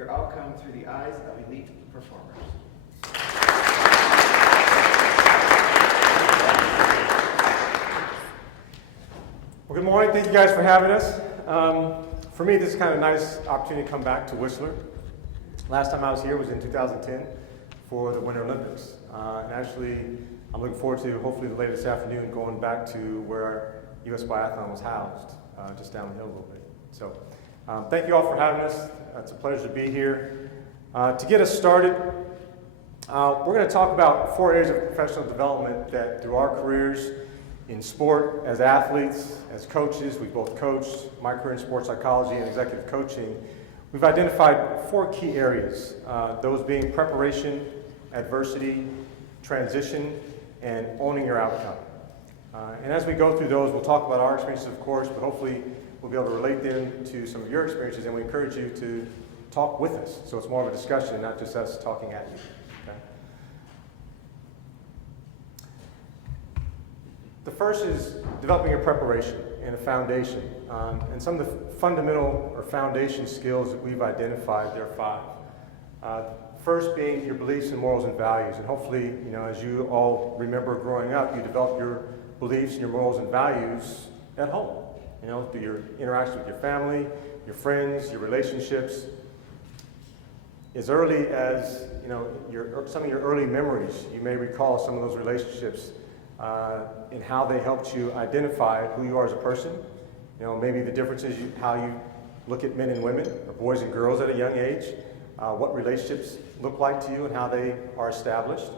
your outcome through the eyes of elite performers. Well, good morning. Thank you guys for having us. For me, this is kind of a nice opportunity to come back to Whistler. Last time I was here was in 2010 for the Winter Olympics. And actually, I'm looking forward to, hopefully later this afternoon, going back to where our U.S. Biathlon was housed, just down the hill a little bit. So thank you all for having us. It's a pleasure to be here. To get us started, we're going to talk about 4 areas of professional development that through our careers in sport, as athletes, as coaches, we've both coached, my career in sports psychology and executive coaching, we've identified 4 key areas, those being preparation, adversity, transition, and owning your outcome. And as we go through those, we'll talk about our experiences, of course, but hopefully we'll be able to relate them to some of your experiences, and we encourage you to talk with us, so it's more of a discussion and not just us talking at you. Okay? The first is developing a preparation and a foundation. And some of the fundamental or foundation skills that we've identified, there are 5. First being your beliefs and morals and values. And hopefully, as you all remember growing up, you develop your beliefs and your morals and values at home. Through your interactions with your family, your friends, your relationships. As early as, some of your early memories, you may recall some of those relationships and how they helped you identify who you are as a person. Maybe the difference is how you look at men and women, or boys and girls at a young age, what relationships look like to you and how they are established,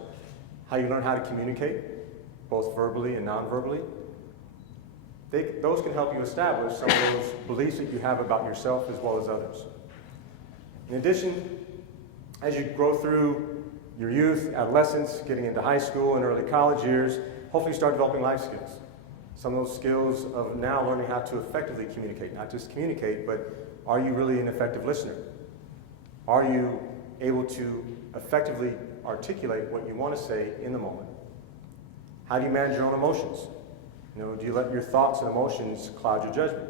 how you learn how to communicate, both verbally and non-verbally. Those can help you establish some of those beliefs that you have about yourself as well as others. In addition, as you grow through your youth, adolescence, getting into high school and early college years, hopefully you start developing life skills. Some of those skills of now learning how to effectively communicate, not just communicate, but are you really an effective listener? Are you able to effectively articulate what you want to say in the moment? How do you manage your own emotions? Do you let your thoughts and emotions cloud your judgment?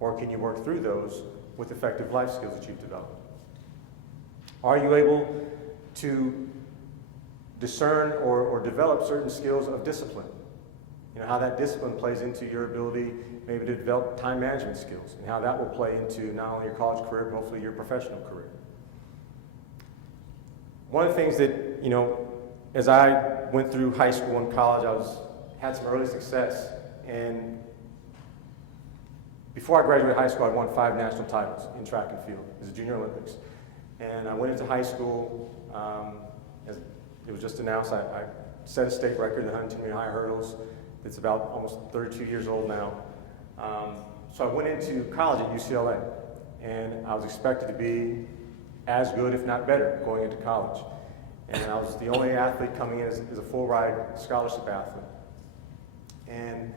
Or can you work through those with effective life skills that you've developed? Are you able to discern or develop certain skills of discipline? How that discipline plays into your ability maybe to develop time management skills, and how that will play into not only your college career, but hopefully your professional career. One of the things that, as I went through high school and college, had some early success, and before I graduated high school, I won 5 national titles in track and field as a Junior Olympics. And I went into high school, as it was just announced, I set a state record in the 110-meter high hurdles. It's about almost 32 years old now. So I went into college at UCLA, and I was expected to be as good, if not better, going into college. And I was the only athlete coming in as a full-ride scholarship athlete. And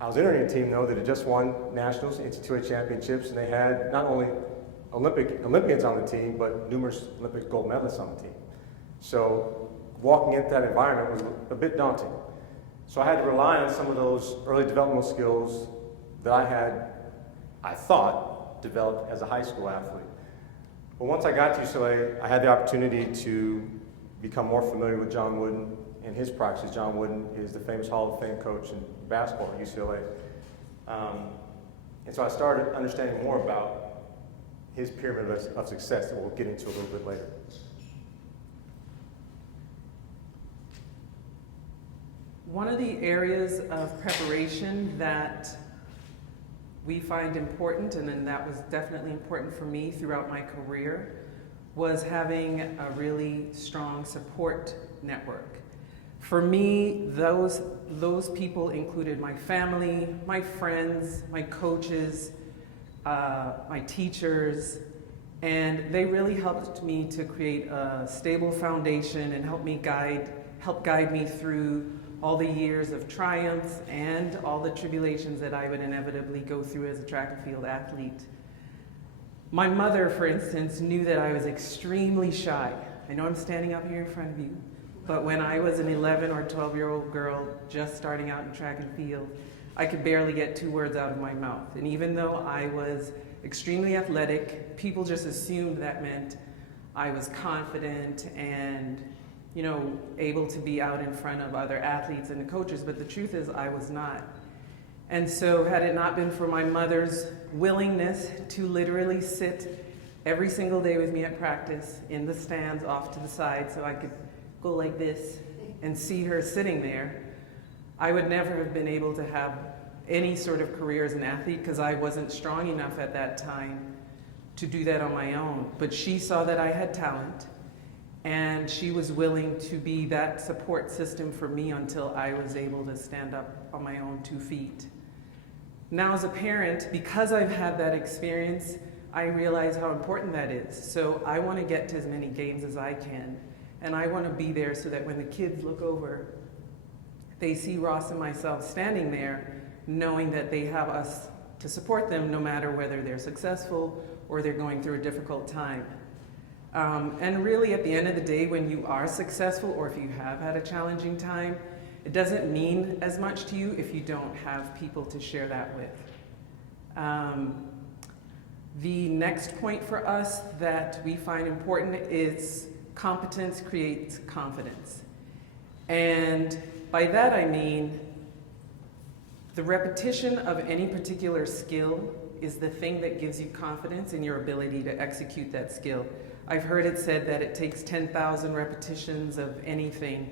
I was entering a team, though, that had just won nationals, NCAA championships, and they had not only Olympians on the team, but numerous Olympic gold medalists on the team. So walking into that environment was a bit daunting. So I had to rely on some of those early developmental skills that I thought, developed as a high school athlete. But once I got to UCLA, I had the opportunity to become more familiar with John Wooden and his practices. John Wooden is the famous Hall of Fame coach in basketball at UCLA. And so I started understanding more about his pyramid of success that we'll get into a little bit later. One of the areas of preparation that we find important, and then that was definitely important for me throughout my career, was having a really strong support network. For me, those people included my family, my friends, my coaches, my teachers, and they really helped me to create a stable foundation and help guide me through all the years of triumphs and all the tribulations that I would inevitably go through as a track and field athlete. My mother, for instance, knew that I was extremely shy. I know I'm standing up here in front of you, but when I was an 11 or 12-year-old girl just starting out in track and field, I could barely get 2 words out of my mouth. And even though I was extremely athletic. People just assumed that meant I was confident and, you know, able to be out in front of other athletes and the coaches, but the truth is I was not. And so had it not been for my mother's willingness to literally sit every single day with me at practice in the stands off to the side so I could go like this and see her sitting there, I would never have been able to have any sort of career as an athlete because I wasn't strong enough at that time to do that on my own. But she saw that I had talent, and she was willing to be that support system for me until I was able to stand up on my own 2 feet. Now as a parent, because I've had that experience, I realize how important that is. So I want to get to as many games as I can, and I want to be there so that when the kids look over, they see Ross and myself standing there, knowing that they have us to support them no matter whether they're successful or they're going through a difficult time. And really at the end of the day, when you are successful or if you have had a challenging time, it doesn't mean as much to you if you don't have people to share that with. The next point for us that we find important is competence creates confidence. And by that I mean the repetition of any particular skill is the thing that gives you confidence in your ability to execute that skill. I've heard it said that it takes 10,000 repetitions of anything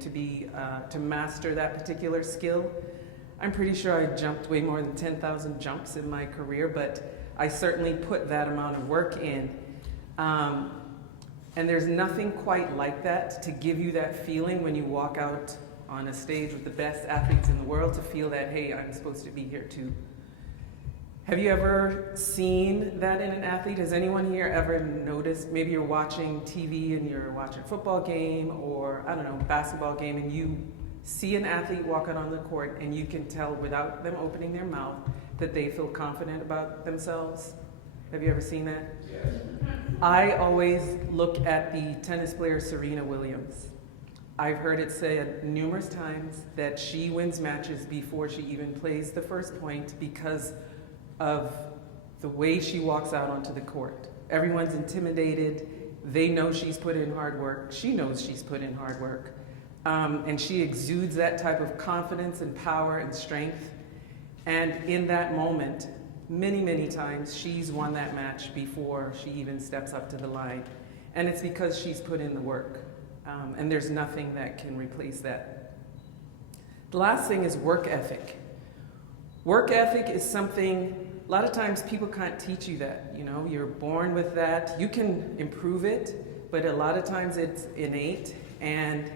to master that particular skill. I'm pretty sure I jumped way more than 10,000 jumps in my career, but I certainly put that amount of work in. And there's nothing quite like that to give you that feeling when you walk out on a stage with the best athletes in the world, to feel that, hey, I'm supposed to be here too. Have you ever seen that in an athlete? Has anyone here ever noticed, maybe you're watching TV and you're watching a football game or, I don't know, basketball game, and you see an athlete walk out on the court and you can tell without them opening their mouth that they feel confident about themselves? Have you ever seen that? Yes. I always look at the tennis player Serena Williams. I've heard it said numerous times that she wins matches before she even plays the first point because of the way she walks out onto the court. Everyone's intimidated. They know she's put in hard work. She knows she's put in hard work. And she exudes that type of confidence and power and strength. And in that moment, many, many times, she's won that match before she even steps up to the line. And it's because she's put in the work. And there's nothing that can replace that. The last thing is work ethic. Work ethic is something, a lot of times people can't teach you that. You know, you're born with that. You can improve it, but a lot of times it's innate. And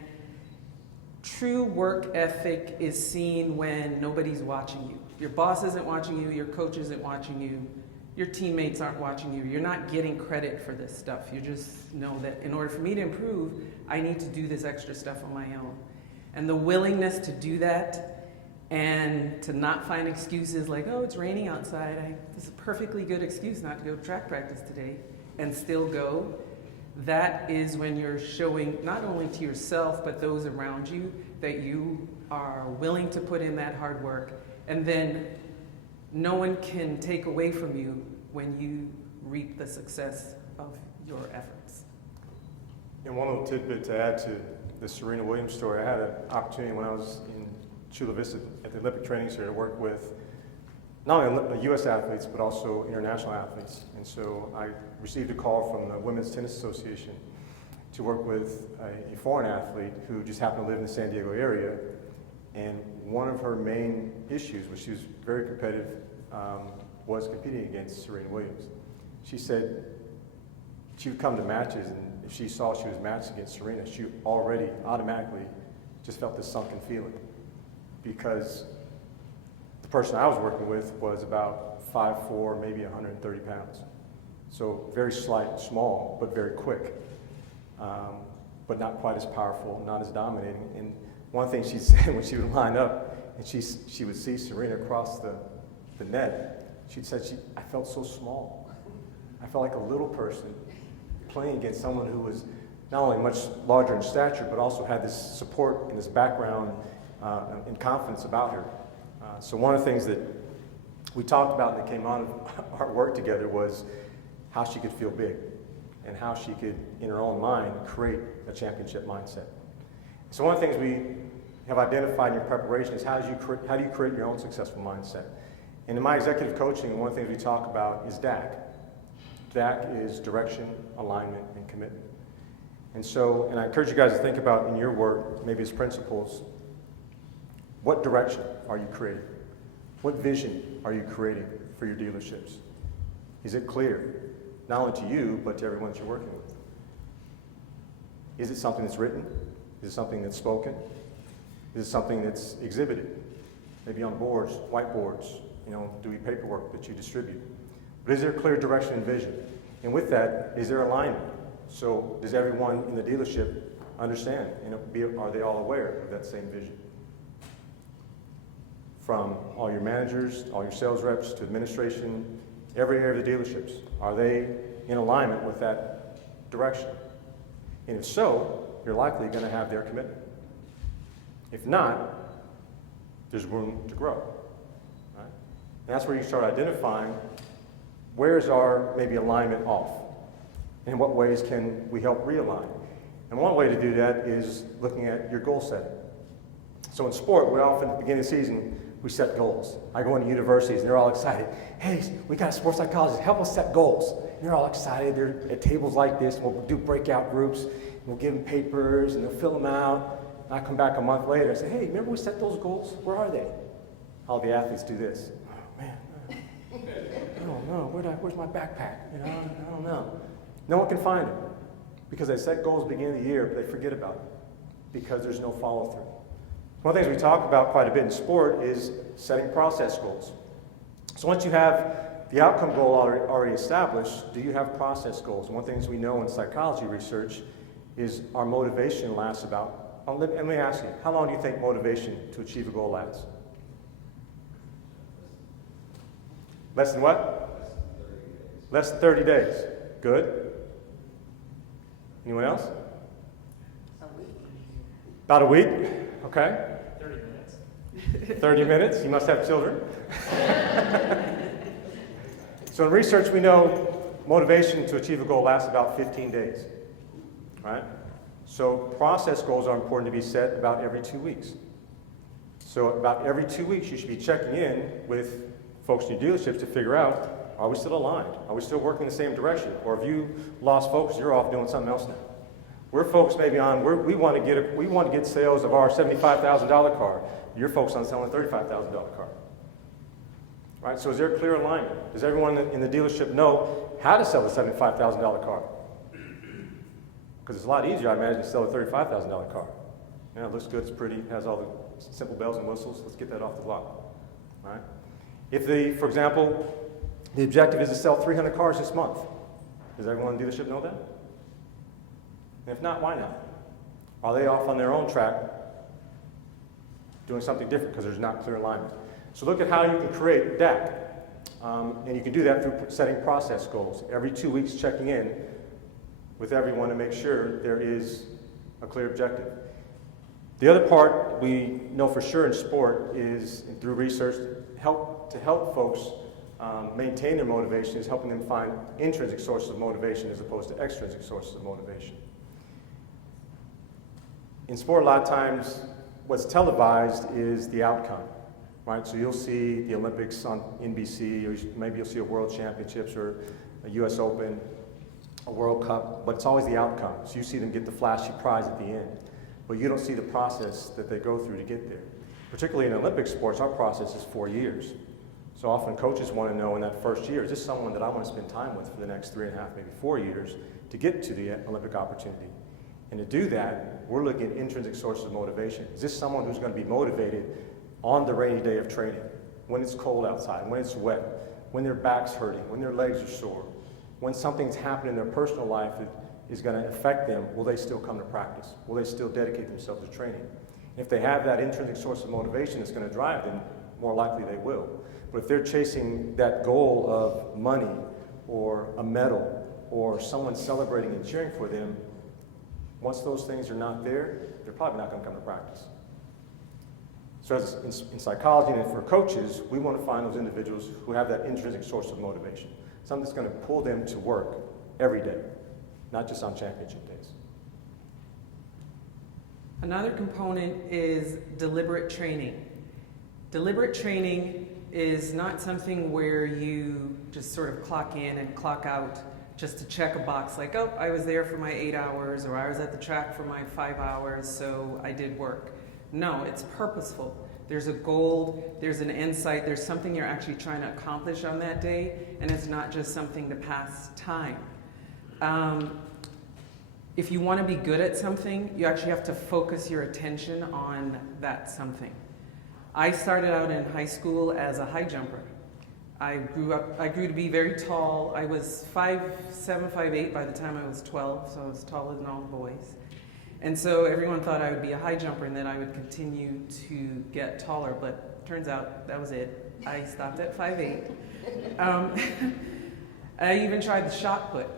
true work ethic is seen when nobody's watching you. Your boss isn't watching you, your coach isn't watching you, your teammates aren't watching you. You're not getting credit for this stuff. You just know that in order for me to improve, I need to do this extra stuff on my own. And the willingness to do that and to not find excuses like, oh, it's raining outside. It's a perfectly good excuse not to go to track practice today, and still go. That is when you're showing not only to yourself, but those around you that you are willing to put in that hard work. And then no one can take away from you when you reap the success of your efforts. And one little tidbit to add to the Serena Williams story, I had an opportunity when I was in Chula Vista at the Olympic Training Center to work with not only U.S. athletes, but also international athletes. And so I received a call from the Women's Tennis Association to work with a foreign athlete who just happened to live in the San Diego area. And one of her main issues, which she was very competitive, was competing against Serena Williams. She said she would come to matches, and if she saw she was matched against Serena, she already automatically just felt this sunken feeling, because the person I was working with was about 5'4", maybe 130 pounds. So very slight, small, but very quick, but not quite as powerful, not as dominating. And one thing she said when she would line up and she would see Serena cross the net, she said, I felt so small. I felt like a little person playing against someone who was not only much larger in stature, but also had this support and this background and confidence about her. So one of the things that we talked about that came out of our work together was how she could feel big and how she could, in her own mind, create a championship mindset. So one of the things we have identified in your preparation is how do you create your own successful mindset? And in my executive coaching, one of the things we talk about is DAC. DAC is direction, alignment, and commitment. And I encourage you guys to think about in your work, maybe as principles, what direction are you creating? What vision are you creating for your dealerships? Is it clear, not only to you, but to everyone that you're working with? Is it something that's written? Is it something that's spoken? Is it something that's exhibited? Maybe on boards, whiteboards, do we paperwork that you distribute? But is there a clear direction and vision? And with that, is there alignment? So does everyone in the dealership understand? Are they all aware of that same vision? From all your managers, all your sales reps to administration, every area of the dealerships, are they in alignment with that direction? And if so, you're likely going to have their commitment. If not, there's room to grow. Right? And that's where you start identifying where's our maybe alignment off? And in what ways can we help realign? And one way to do that is looking at your goal setting. So in sport, we often, at the beginning of the season, we set goals. I go into universities and they're all excited. Hey, we got a sports psychologist, help us set goals. And they're all excited. They're at tables like this. We'll do breakout groups. And we'll give them papers and they'll fill them out. And I come back a month later and say, hey, remember we set those goals? Where are they? All the athletes do this. Oh, man, I don't know. Where's my backpack? I don't know. No one can find them because they set goals at the beginning of the year, but they forget about it because there's no follow-through. One of the things we talk about quite a bit in sport is setting process goals. So once you have the outcome goal already established, do you have process goals? And one of the things we know in psychology research is our motivation lasts about, let me ask you, how long do you think motivation to achieve a goal lasts? Less than what? Less than 30 days. Good. Anyone else? A week. About a week? Okay. 30 minutes? You must have children. So in research, we know motivation to achieve a goal lasts about 15 days. Right? So process goals are important to be set about every 2 weeks. So about every 2 weeks, you should be checking in with folks in your dealerships to figure out, are we still aligned? Are we still working in the same direction? Or have you lost focus? You're off doing something else now. We're focused maybe on, we want to get sales of our $75,000 car. You're focused on selling a $35,000 car. Right? So is there a clear alignment? Does everyone in the dealership know how to sell a $75,000 car? Because it's a lot easier, I imagine, to sell a $35,000 car. It looks good, it's pretty, has all the simple bells and whistles. Let's get that off the block. Right? If for example, the objective is to sell 300 cars this month, does everyone in the dealership know that? And if not, why not? Are they off on their own track doing something different because there's not clear alignment? So look at how you can create DAC. And you can do that through setting process goals. Every 2 weeks checking in with everyone to make sure there is a clear objective. The other part we know for sure in sport is, through research, to help folks maintain their motivation is helping them find intrinsic sources of motivation as opposed to extrinsic sources of motivation. In sport, a lot of times, what's televised is the outcome, right? So you'll see the Olympics on NBC, or maybe you'll see a World Championships or a US Open, a World Cup, but it's always the outcome. So you see them get the flashy prize at the end, but you don't see the process that they go through to get there. Particularly in Olympic sports, our process is 4 years. So often coaches want to know in that first year, is this someone that I want to spend time with for the next 3.5, maybe 4 years to get to the Olympic opportunity? And to do that, we're looking at intrinsic sources of motivation. Is this someone who's going to be motivated on the rainy day of training, when it's cold outside, when it's wet, when their back's hurting, when their legs are sore, when something's happened in their personal life that is going to affect them, will they still come to practice? Will they still dedicate themselves to training? And if they have that intrinsic source of motivation that's going to drive them, more likely they will. But if they're chasing that goal of money or a medal or someone celebrating and cheering for them, once those things are not there, they're probably not going to come to practice. So in psychology and for coaches, we want to find those individuals who have that intrinsic source of motivation, something that's going to pull them to work every day, not just on championship days. Another component is deliberate training. Deliberate training is not something where you just sort of clock in and clock out just to check a box like, oh, I was there for my 8 hours, or I was at the track for my 5 hours, so I did work. No, it's purposeful. There's a goal, there's an insight, there's something you're actually trying to accomplish on that day, and it's not just something to pass time. If you want to be good at something, you actually have to focus your attention on that something. I started out in high school as a high jumper. I grew to be very tall. I was 5'7", 5'8" by the time I was 12, so I was taller than all the boys. And so everyone thought I would be a high jumper and that I would continue to get taller, but turns out that was it. I stopped at 5'8". I even tried the shot put.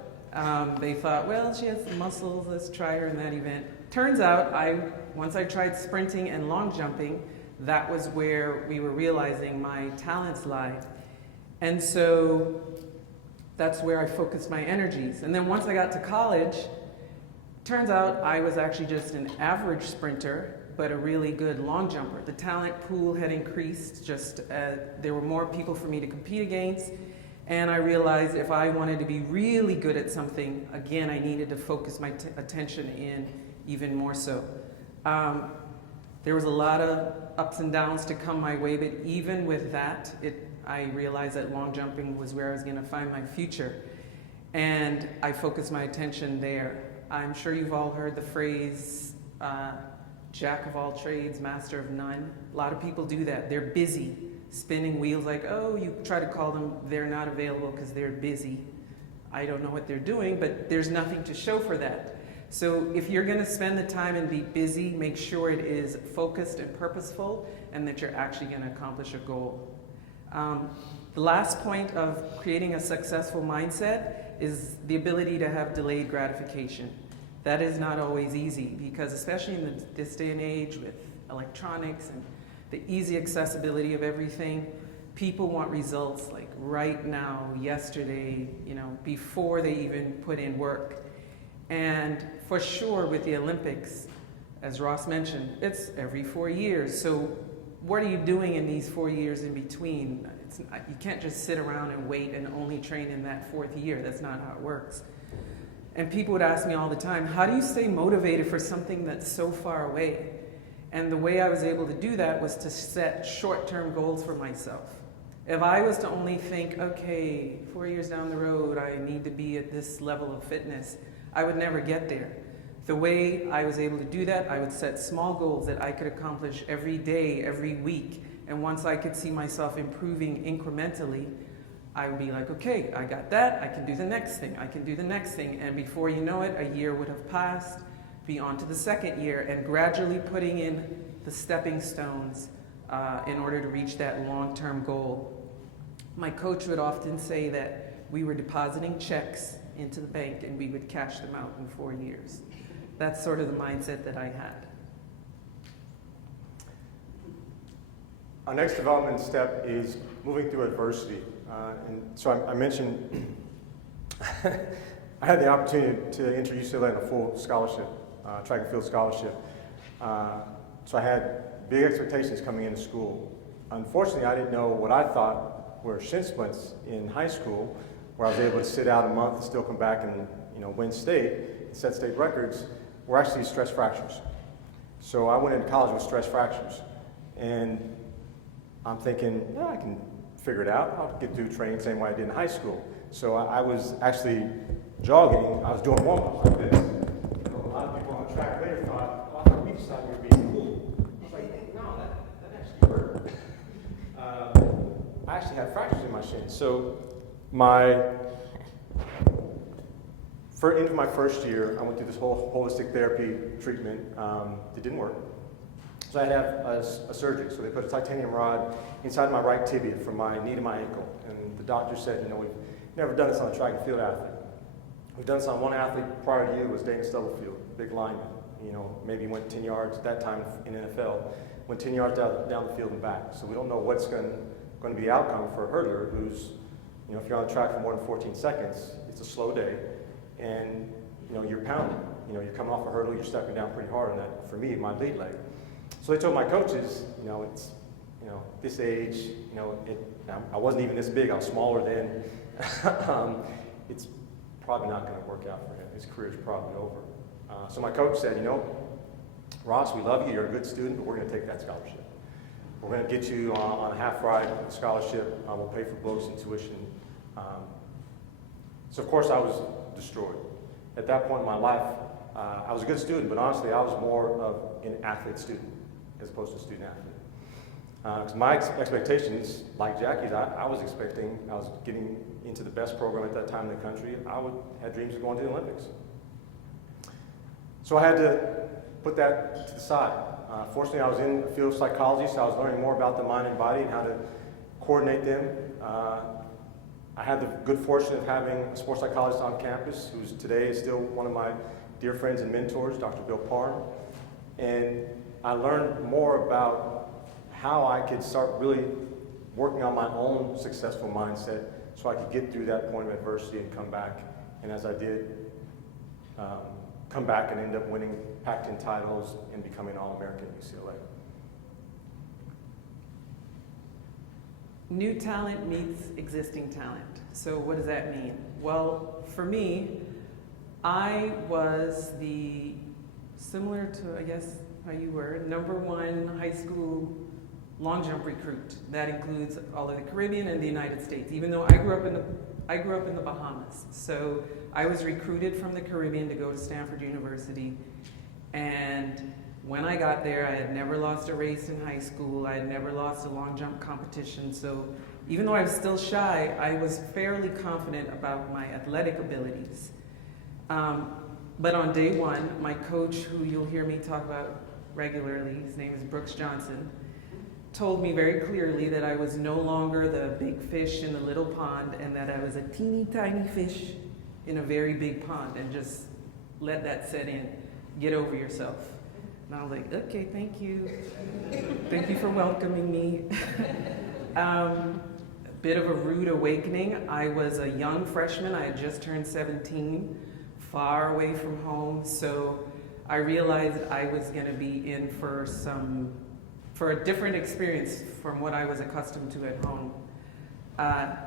They thought, well, she has the muscles, let's try her in that event. Turns out, once I tried sprinting and long jumping, that was where we were realizing my talents lied. And so that's where I focused my energies. And then once I got to college, turns out I was actually just an average sprinter, but a really good long jumper. The talent pool had increased, there were more people for me to compete against. And I realized if I wanted to be really good at something, again, I needed to focus my attention in even more so. There was a lot of ups and downs to come my way, but even with that, I realized that long jumping was where I was going to find my future. And I focused my attention there. I'm sure you've all heard the phrase, jack of all trades, master of none. A lot of people do that. They're busy, spinning wheels like, oh, you try to call them, they're not available because they're busy. I don't know what they're doing, but there's nothing to show for that. So if you're going to spend the time and be busy, make sure it is focused and purposeful and that you're actually going to accomplish a goal. The last point of creating a successful mindset is the ability to have delayed gratification. That is not always easy because especially in this day and age with electronics and the easy accessibility of everything, people want results like right now, yesterday, before they even put in work. And for sure with the Olympics, as Ross mentioned, it's every 4 years. So what are you doing in these 4 years in between? You can't just sit around and wait and only train in that 4th year. That's not how it works. And people would ask me all the time, how do you stay motivated for something that's so far away? And the way I was able to do that was to set short-term goals for myself. If I was to only think, okay, 4 years down the road, I need to be at this level of fitness, I would never get there. The way I was able to do that, I would set small goals that I could accomplish every day, every week. And once I could see myself improving incrementally, I would be like, okay, I got that, I can do the next thing, I can do the next thing. And before you know it, a year would have passed, be on to the 2nd year, and gradually putting in the stepping stones in order to reach that long-term goal. My coach would often say that we were depositing checks into the bank and we would cash them out in 4 years. That's sort of the mindset that I had. Our next development step is moving through adversity. And so I mentioned I had the opportunity to enter UCLA on a full scholarship, track and field scholarship. So I had big expectations coming into school. Unfortunately, I didn't know what I thought were shin splints in high school, where I was able to sit out a month and still come back and win state, set state records, were actually stress fractures. So I went into college with stress fractures. And I'm thinking, yeah, I can figure it out. I'll get through training the same way I did in high school. So I was actually jogging. I was doing warm-ups like this. A lot of people on the track later thought, oh, I thought we just thought you were being cool. I was like, hey, no, that actually hurt. I actually had fractures in my shin. So into my first year, I went through this whole holistic therapy treatment. It didn't work. So I had to have a surgery. So they put a titanium rod inside my right tibia from my knee to my ankle. And the doctor said, we've never done this on a track and field athlete. We've done this on one athlete prior to you, was Dana Stubblefield, big lineman. Maybe he went 10 yards at that time in NFL. went 10 yards down the field and back. So we don't know what's going to be the outcome for a hurdler who's, if you're on the track for more than 14 seconds, it's a slow day, and you're pounding. You're coming off a hurdle, you're stepping down pretty hard on that. For me, my lead leg. So they told my coaches, it's, this age, I wasn't even this big. I was smaller then. It's probably not going to work out for him. His career's probably over. So my coach said, Ross, we love you. You're a good student, but we're going to take that scholarship. We're going to get you on a half-ride scholarship. We'll pay for books and tuition. So of course I was destroyed. At that point in my life, I was a good student, but honestly, I was more of an athlete student as opposed to a student athlete. Because my expectations, like Jackie's, I was getting into the best program at that time in the country. Had dreams of going to the Olympics. So I had to put that to the side. Fortunately, I was in the field of psychology, so I was learning more about the mind and body and how to coordinate them. I had the good fortune of having a sports psychologist on campus, who's today is still one of my dear friends and mentors, Dr. Bill Parham. And I learned more about how I could start really working on my own successful mindset so I could get through that point of adversity and come back. And as I did, come back and end up winning Pac-10 titles and becoming an All-American at UCLA. New talent meets existing talent. So what does that mean? Well, for me, I was similar to, I guess, how you were, #1 high school long jump recruit. That includes all of the Caribbean and the United States, even though I grew up in the Bahamas. So I was recruited from the Caribbean to go to Stanford University. And when I got there, I had never lost a race in high school. I had never lost a long jump competition. So even though I was still shy, I was fairly confident about my athletic abilities. But on day one, my coach, who you'll hear me talk about regularly, his name is Brooks Johnson, told me very clearly that I was no longer the big fish in the little pond and that I was a teeny tiny fish in a very big pond, and just let that set in. Get over yourself. And I was like, okay, thank you. Thank you for welcoming me. A bit of a rude awakening. I was a young freshman. I had just turned 17, far away from home. So I realized I was going to be in for a different experience from what I was accustomed to at home.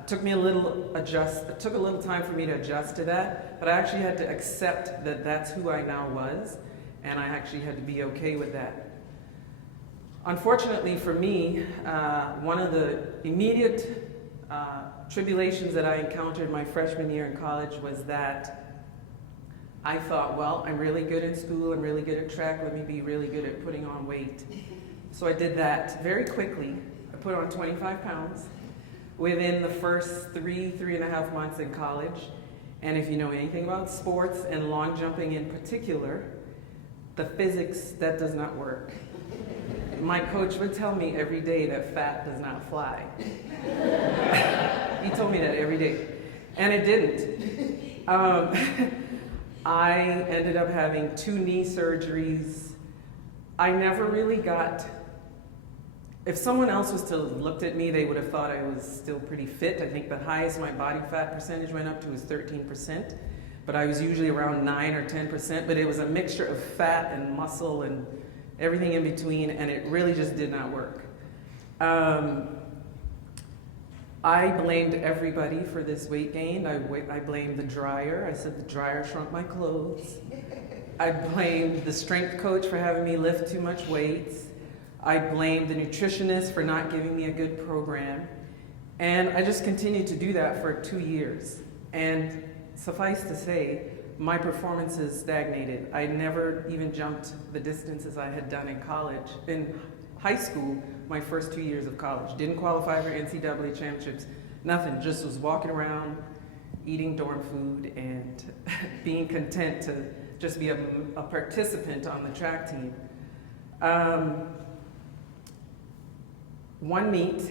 Took a little time for me to adjust to that, but I actually had to accept that that's who I now was, and I actually had to be okay with that. Unfortunately for me, one of the immediate tribulations that I encountered my freshman year in college was that I thought, well, I'm really good in school, I'm really good at track, let me be really good at putting on weight. So I did that very quickly. I put on 25 pounds within the first 3.5 months in college. And if you know anything about sports and long jumping in particular, the physics, that does not work. My coach would tell me every day that fat does not fly. He told me that every day. And it didn't. I ended up having 2 knee surgeries. I never really got... If someone else was to have looked at me, they would have thought I was still pretty fit. I think the highest my body fat percentage went up to was 13%, but I was usually around 9 or 10%, but it was a mixture of fat and muscle and everything in between, and it really just did not work. I blamed everybody for this weight gain. I blamed the dryer. I said the dryer shrunk my clothes. I blamed the strength coach for having me lift too much weights. I blamed the nutritionist for not giving me a good program. And I just continued to do that for 2 years. And suffice to say, my performances stagnated. I never even jumped the distances I had done in college. In high school, my first 2 years of college. Didn't qualify for NCAA championships, nothing. Just was walking around, eating dorm food, and being content to just be a participant on the track team. One meet,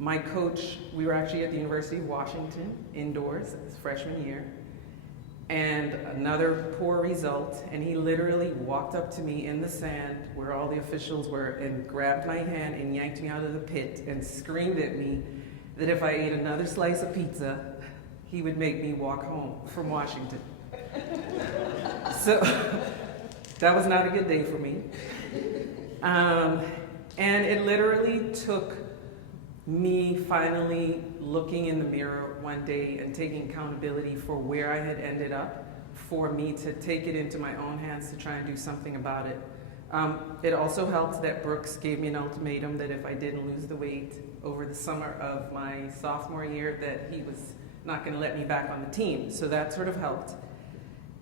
my coach, we were actually at the University of Washington, indoors, his freshman year, and another poor result. And he literally walked up to me in the sand where all the officials were and grabbed my hand and yanked me out of the pit and screamed at me that if I ate another slice of pizza, he would make me walk home from Washington. So that was not a good day for me. And it literally took me finally looking in the mirror one day and taking accountability for where I had ended up for me to take it into my own hands to try and do something about it. It also helped that Brooks gave me an ultimatum that if I didn't lose the weight over the summer of my sophomore year, that he was not going to let me back on the team. So that sort of helped.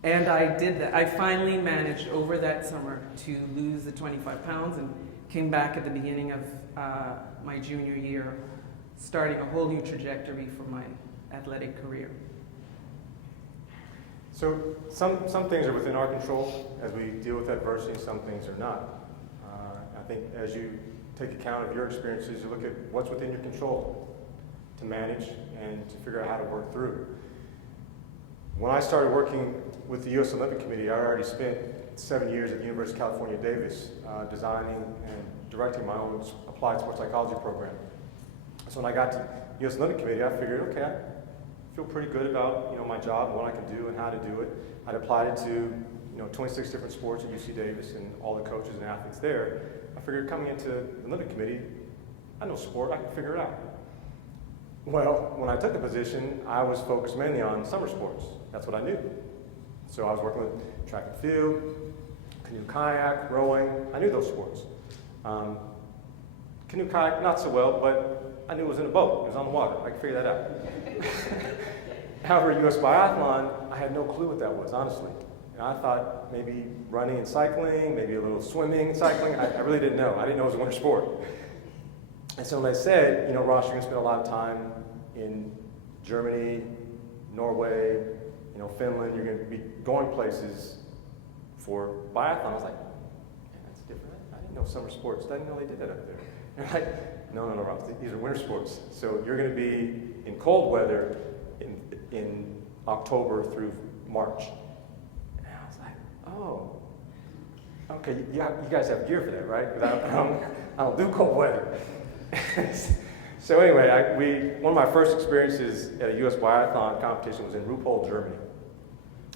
And I did that. I finally managed over that summer to lose the 25 pounds and came back at the beginning of my junior year, starting a whole new trajectory for my athletic career. So some things are within our control as we deal with adversity, some things are not. I think as you take account of your experiences, you look at what's within your control to manage and to figure out how to work through. When I started working with the U.S. Olympic Committee, I already spent 7 years at the University of California, Davis, designing and directing my own applied sports psychology program. So when I got to the U.S. Olympic Committee, I figured, okay, I feel pretty good about my job and what I can do and how to do it. I'd applied it to 26 different sports at UC Davis and all the coaches and athletes there. I figured coming into the Olympic Committee, I know sport, I can figure it out. Well, when I took the position, I was focused mainly on summer sports. That's what I knew. So I was working with track and field, canoe kayak, rowing. I knew those sports. Canoe kayak, not so well, but I knew it was in a boat. It was on the water. I could figure that out. However, U.S. biathlon, I had no clue what that was, honestly. I thought maybe running and cycling, maybe a little swimming and cycling. I really didn't know. I didn't know it was a winter sport. And so when I said, Ross, you're going to spend a lot of time in Germany, Norway, Finland, you're going to be going places for biathlon. I was like, man, that's different. I didn't know summer sports. I didn't know they did that up there. And they're like, no, Ross, these are winter sports. So you're going to be in cold weather in October through March. And I was like, oh, okay, you guys have gear for that, right? Because I don't do cold weather. So anyway, one of my first experiences at a U.S. biathlon competition was in Ruppol, Germany.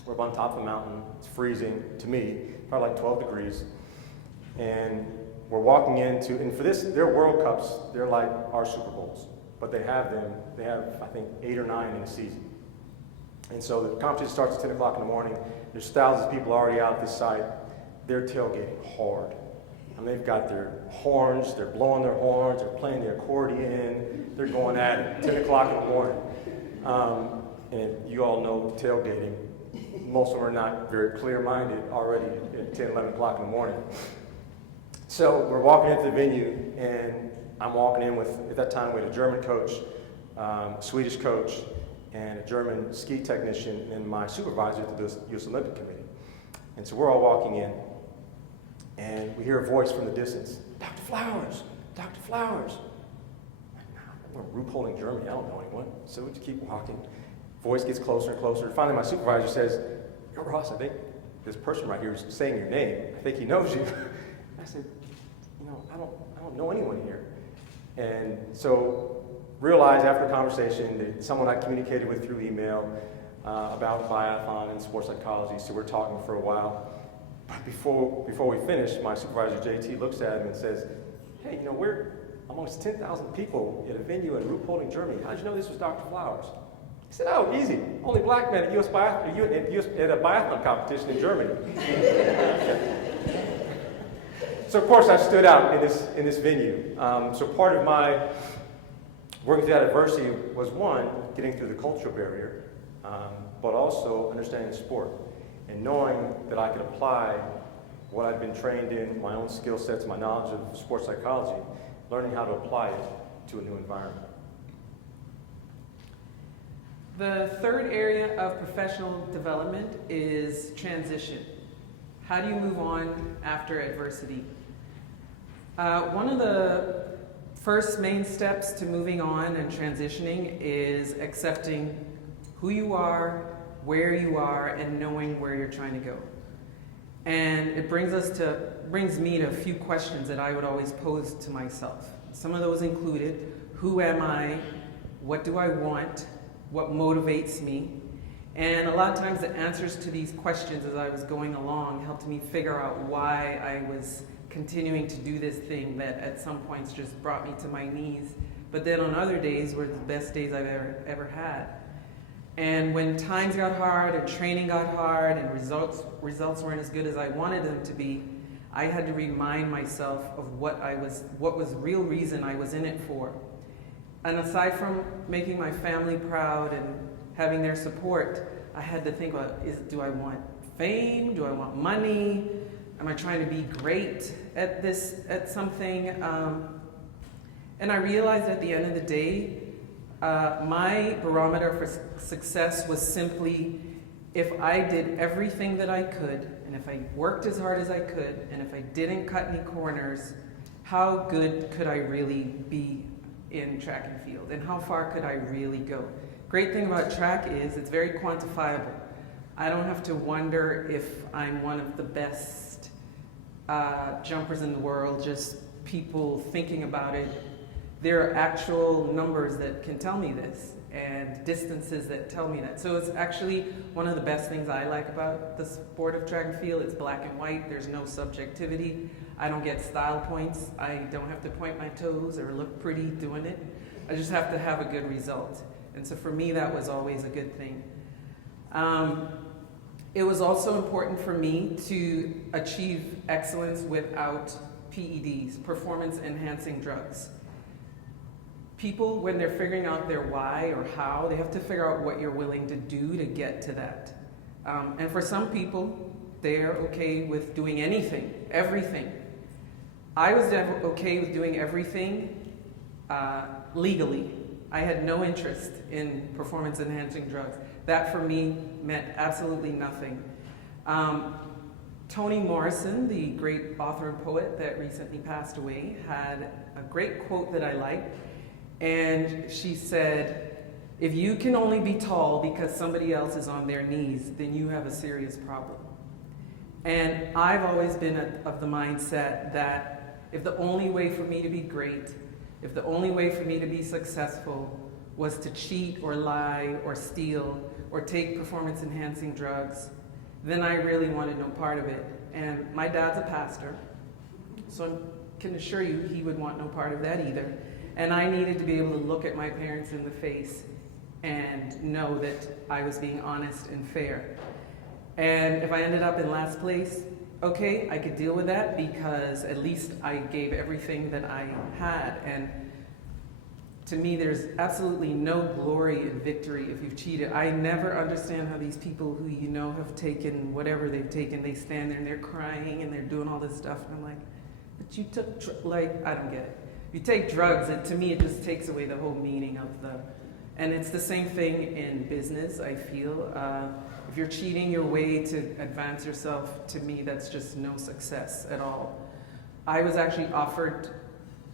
We're up on top of a mountain. It's freezing to me, probably like 12 degrees. And we're walking into, and for this, their World Cups, they're like our Super Bowls. But they have, I think, 8 or 9 in a season. And so the competition starts at 10 o'clock in the morning. There's thousands of people already out at this site. They're tailgating hard. And they've got their horns, they're blowing their horns, they're playing the accordion, they're going at it, 10 o'clock in the morning. And you all know tailgating. Most of them are not very clear-minded already at 10, 11 o'clock in the morning. So we're walking into the venue, and I'm walking in with, at that time, we had a German coach, Swedish coach, and a German ski technician, and my supervisor at the U.S. Olympic Committee. And so we're all walking in, and we hear a voice from the distance, Dr. Flowers, Dr. Flowers. We're Ruppol, Germany, I don't know anyone. So we just keep walking. Voice gets closer and closer. Finally, my supervisor says, Yo, Ross, I think this person right here is saying your name. I think he knows you. I said, I don't know anyone here. And so realized after a conversation that someone I communicated with through email about biathlon and sports psychology, so we're talking for a while. But before we finish, my supervisor, JT, looks at him and says, hey, we're amongst 10,000 people at a venue in Ruppol, Germany. How did you know this was Dr. Flowers? He said, oh, easy. Only black man at a biathlon competition in Germany. So, of course, I stood out in this venue. So part of my working through that adversity was, one, getting through the cultural barrier, but also understanding the sport and knowing that I could apply what I'd been trained in, my own skill sets, my knowledge of sports psychology, learning how to apply it to a new environment. The third area of professional development is transition. How do you move on after adversity? One of the first main steps to moving on and transitioning is accepting who you are, where you are and knowing where you're trying to go. And it brings me to a few questions that I would always pose to myself. Some of those included, who am I? What do I want? What motivates me? And a lot of times the answers to these questions as I was going along helped me figure out why I was continuing to do this thing that at some points just brought me to my knees, but then on other days were the best days I've ever had. And when times got hard and training got hard and results weren't as good as I wanted them to be, I had to remind myself of what was the real reason I was in it for. And aside from making my family proud and having their support, I had to think about, do I want fame? Do I want money? Am I trying to be great at something? And I realized at the end of the day, my barometer for success was simply if I did everything that I could, and if I worked as hard as I could, and if I didn't cut any corners, how good could I really be in track and field, and how far could I really go? Great thing about track is it's very quantifiable. I don't have to wonder if I'm one of the best jumpers in the world, just people thinking about it. There are actual numbers that can tell me this, and distances that tell me that. So it's actually one of the best things I like about the sport of track and field. It's black and white. There's no subjectivity. I don't get style points. I don't have to point my toes or look pretty doing it. I just have to have a good result. And so for me, that was always a good thing. It was also important for me to achieve excellence without PEDs, performance-enhancing drugs. People, when they're figuring out their why or how, they have to figure out what you're willing to do to get to that. And for some people, they're okay with doing anything, everything. I was never okay with doing everything legally. I had no interest in performance-enhancing drugs. That for me meant absolutely nothing. Toni Morrison, the great author and poet that recently passed away, had a great quote that I liked. And she said, if you can only be tall because somebody else is on their knees, then you have a serious problem. And I've always been of the mindset that if the only way for me to be great, if the only way for me to be successful was to cheat or lie or steal or take performance-enhancing drugs, then I really wanted no part of it. And my dad's a pastor, so I can assure you he would want no part of that either. And I needed to be able to look at my parents in the face and know that I was being honest and fair. And if I ended up in last place, okay, I could deal with that because at least I gave everything that I had. And to me, there's absolutely no glory in victory if you've cheated. I never understand how these people who you know have taken whatever they've taken, they stand there and they're crying and they're doing all this stuff. And I'm like, but you took, I don't get it. You take drugs, and to me, it just takes away the whole meaning of and it's the same thing in business, I feel. If you're cheating your way to advance yourself, to me, that's just no success at all. I was actually offered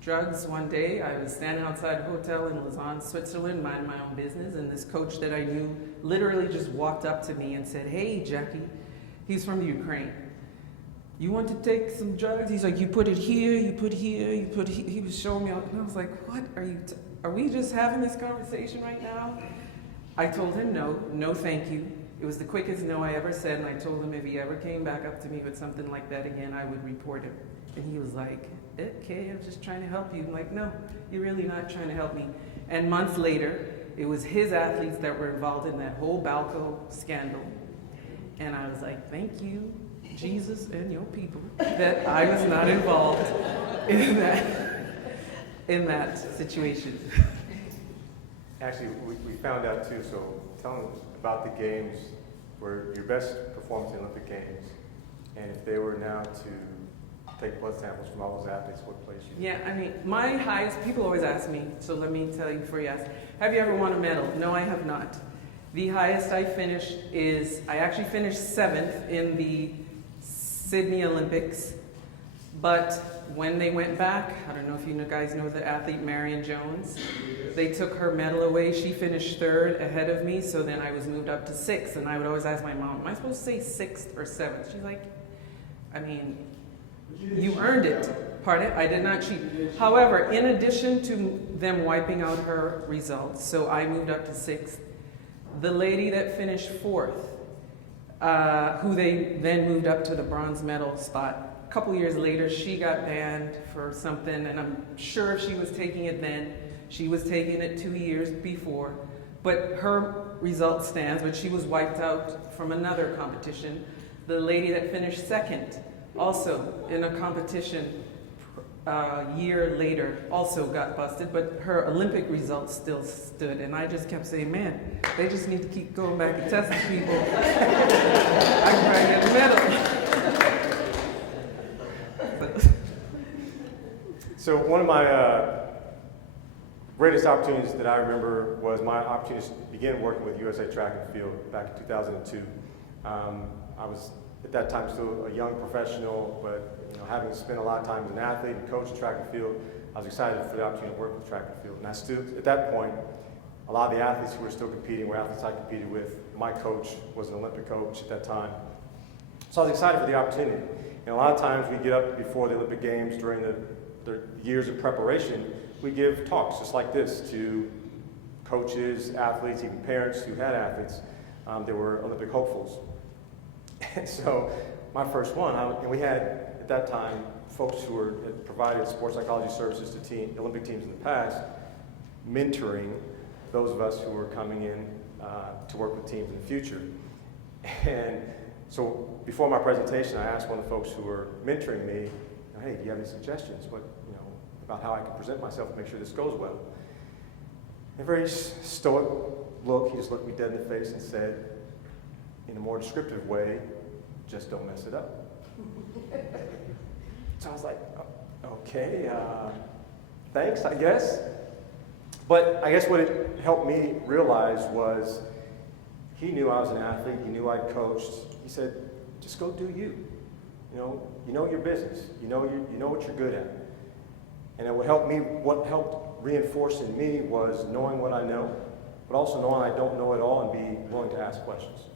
drugs one day. I was standing outside a hotel in Lausanne, Switzerland, minding my own business, and this coach that I knew literally just walked up to me and said, hey, Jackie, he's from Ukraine. You want to take some drugs? He's like, you put it here, you put here, you put here. He was showing me, and I was like, what are you, are we just having this conversation right now? I told him no thank you. It was the quickest no I ever said, and I told him if he ever came back up to me with something like that again, I would report him. And he was like, okay, I'm just trying to help you. I'm like, no, you're really not trying to help me. And months later, it was his athletes that were involved in that whole Balco scandal. And I was like, thank you, Jesus and your people, that I was not involved in that situation. Actually, we found out too, so tell them about the games, where your best performance in Olympic Games, and if they were now to take blood samples from all those athletes, what place you? Yeah, I mean, my highest, people always ask me, so let me tell you before you ask, have you ever won a medal? No, I have not. The highest I finished is, I actually finished 7th in the Sydney Olympics. But when they went back, I don't know if you guys know the athlete Marion Jones, they took her medal away. She finished third ahead of me, so then I was moved up to sixth. And I would always ask my mom, am I supposed to say sixth or seventh? She's like, I mean, you earned it. Pardon? I did not cheat. However, in addition to them wiping out her results, so I moved up to sixth, the lady that finished fourth, who they then moved up to the bronze medal spot, a couple years later, she got banned for something, and I'm sure if she was taking it then, she was taking it 2 years before. But her result stands, but she was wiped out from another competition. The lady that finished second, also in a competition a year later, also got busted, but her Olympic results still stood. And I just kept saying, man, they just need to keep going back and testing people. I can probably get a medal. So one of my greatest opportunities that I remember was my opportunity to begin working with USA Track and Field back in 2002. I was at that time still a young professional, but having spent a lot of time as an athlete and coach in track and field, I was excited for the opportunity to work with track and field. And I still, at that point, a lot of the athletes who were still competing were athletes I competed with. My coach was an Olympic coach at that time. So I was excited for the opportunity. And a lot of times we get up before the Olympic Games during the years of preparation, we give talks just like this to coaches, athletes, even parents who had athletes. They were Olympic hopefuls. And so my first one, and we had at that time folks who had provided sports psychology services to Olympic teams in the past, mentoring those of us who were coming in to work with teams in the future. And so before my presentation, I asked one of the folks who were mentoring me, hey, do you have any suggestions about how I can present myself and make sure this goes well? And a very stoic look, he just looked me dead in the face and said, in a more descriptive way, just don't mess it up. So I was like, okay, thanks, I guess. But I guess what it helped me realize was he knew I was an athlete, he knew I'd coached. He said, just go do you. You know your business. You know what you're good at. And what helped reinforce in me was knowing what I know, but also knowing I don't know it all and be willing to ask questions.